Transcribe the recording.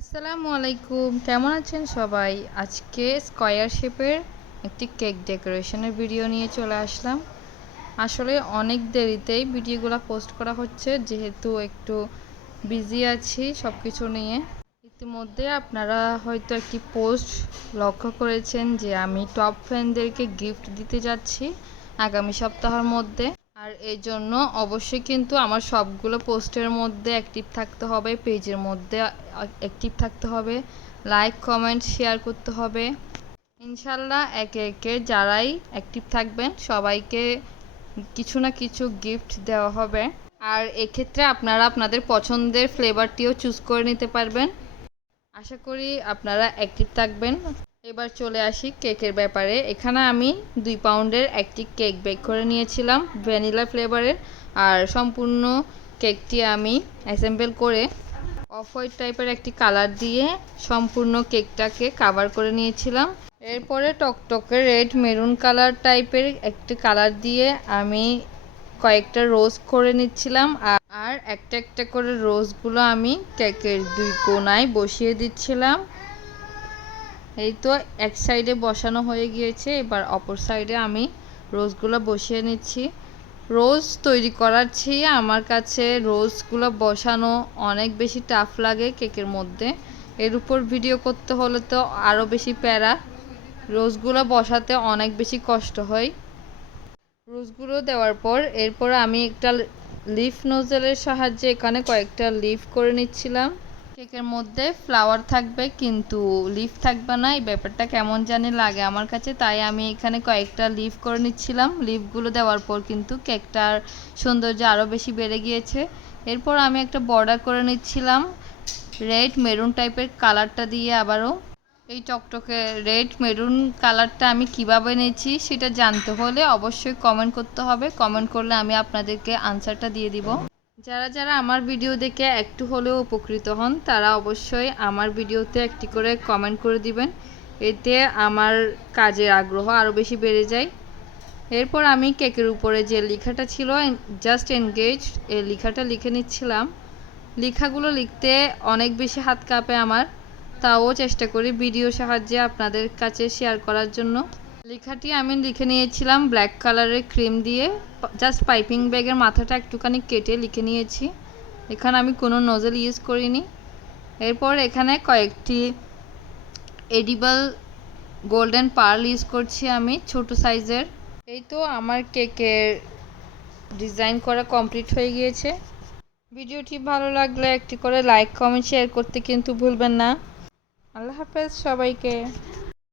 আসসালামু আলাইকুম, কেমন আছেন সবাই? আজকে স্কয়ার শেপের একটি কেক ডেকোরেশনের ভিডিও নিয়ে চলে আসলাম। আসলে অনেক দেরিতেই ভিডিওগুলো পোস্ট করা হচ্ছে, যেহেতু একটু বিজি আছি সব কিছু নিয়ে। ইতিমধ্যে আপনারা হয়তো একটি পোস্ট লক্ষ্য করেছেন যে আমি টপ ফ্যানদেরকে গিফট দিতে যাচ্ছি আগামী সপ্তাহের মধ্যে। আর এই জন্য অবশ্যই কিন্তু আমার সবগুলো পোস্টের মধ্যে অ্যাক্টিভ থাকতে হবে, পেজের মধ্যে অ্যাক্টিভ থাকতে হবে, লাইক কমেন্ট শেয়ার করতে হবে। ইনশাল্লাহ একে একে যারাই অ্যাক্টিভ থাকবেন সবাইকে কিছু না কিছু গিফট দেওয়া হবে। আর এক্ষেত্রে আপনারা আপনাদের পছন্দের ফ্লেভারটিও চুজ করে নিতে পারবেন। আশা করি আপনারা অ্যাক্টিভ থাকবেন। এবার চলে আসি কেকের ব্যাপারে। এখানে আমি 2 পাউন্ডের একটি কেক বেক করে নিয়েছিলাম ভ্যানিলা ফ্লেভারের। আর সম্পূর্ণ কেকটি আমি অ্যাসেম্বল করে অফ হোয়াইট টাইপের একটি কালার দিয়ে সম্পূর্ণ কেকটাকে কাভার করে নিয়েছিলাম। এরপরে টকটকে রেড মেরুন কালার টাইপের একটি কালার দিয়ে আমি কয়েকটা রোজ করে নিচ্ছিলাম। আর একটা একটা করে রোজগুলো আমি কেকের 2 কোণায় বসিয়ে দিচ্ছিলাম। এই তো এক সাইডে বসানো হয়ে গিয়েছে, এবার অপর সাইডে আমি রোজগুলো বসিয়ে নিচ্ছি। রোজ তৈরি করার চেয়ে আমার কাছে রোজগুলো বসানো অনেক বেশি টাফ লাগে কেকের মধ্যে। এর উপর ভিডিও করতে হলে তো আরও বেশি প্যারা। রোজগুলো বসাতে অনেক বেশি কষ্ট হয়। রোজগুলো দেওয়ার পর এরপর আমি একটা লিফ নোজেলের সাহায্যে এখানে কয়েকটা লিফ করে নিচ্ছিলাম। কেকের মধ্যে ফ্লাওয়ার থাকবে কিন্তু লিফ থাকবে না, এই ব্যাপারটা কেমন জানি লাগে আমার কাছে, তাই আমি এখানে কয়েকটা লিফ করে নিচ্ছিলাম। লিফগুলো দেওয়ার পর কিন্তু কেকটার সৌন্দর্য আরও বেশি বেড়ে গিয়েছে। এরপর আমি একটা বর্ডার করে নিচ্ছিলাম রেড মেরুন টাইপের কালারটা দিয়ে। আবারও এই টকটকে রেড মেরুন কালারটা আমি কিভাবে নিয়েছি সেটা জানতে হলে অবশ্যই কমেন্ট করতে হবে। কমেন্ট করলে আমি আপনাদেরকে আনসারটা দিয়ে দিব। যারা যারা আমার ভিডিও দেখে একটু হলেও উপকৃত হন তারা অবশ্যই আমার ভিডিওতে একটি করে কমেন্ট করে দিবেন, এতে আমার কাজের আগ্রহ আরও বেশি বেড়ে যায়। এরপর আমি কেকের উপরে যে লেখাটা ছিল জাস্ট এনগেজ, এই লেখাটা লিখে নিচ্ছিলাম। লেখাগুলো লিখতে অনেক বেশি হাত কাঁপে আমার, তাও চেষ্টা করি ভিডিওর সাহায্যে আপনাদের কাছে শেয়ার করার জন্য। লেখাটি আমি লিখে নিয়েছিলাম ব্ল্যাক কালারের ক্রিম দিয়ে, জাস্ট পাইপিং ব্যাগের মাথাটা একটুখানি কেটে লিখে নিয়েছি। এখানে আমি কোনো নজেল ইউজ করিনি। এরপর এখানে কয়েকটি এডিবল গোল্ডেন পার্ল ইউজ করছি আমি ছোট সাইজের। এই তো আমার কেকের ডিজাইন করা কমপ্লিট হয়ে গিয়েছে। ভিডিওটি ভালো লাগলে একটি করে লাইক কমেন্ট শেয়ার করতে কিন্তু ভুলবেন না। আল্লাহ হাফেজ সবাইকে।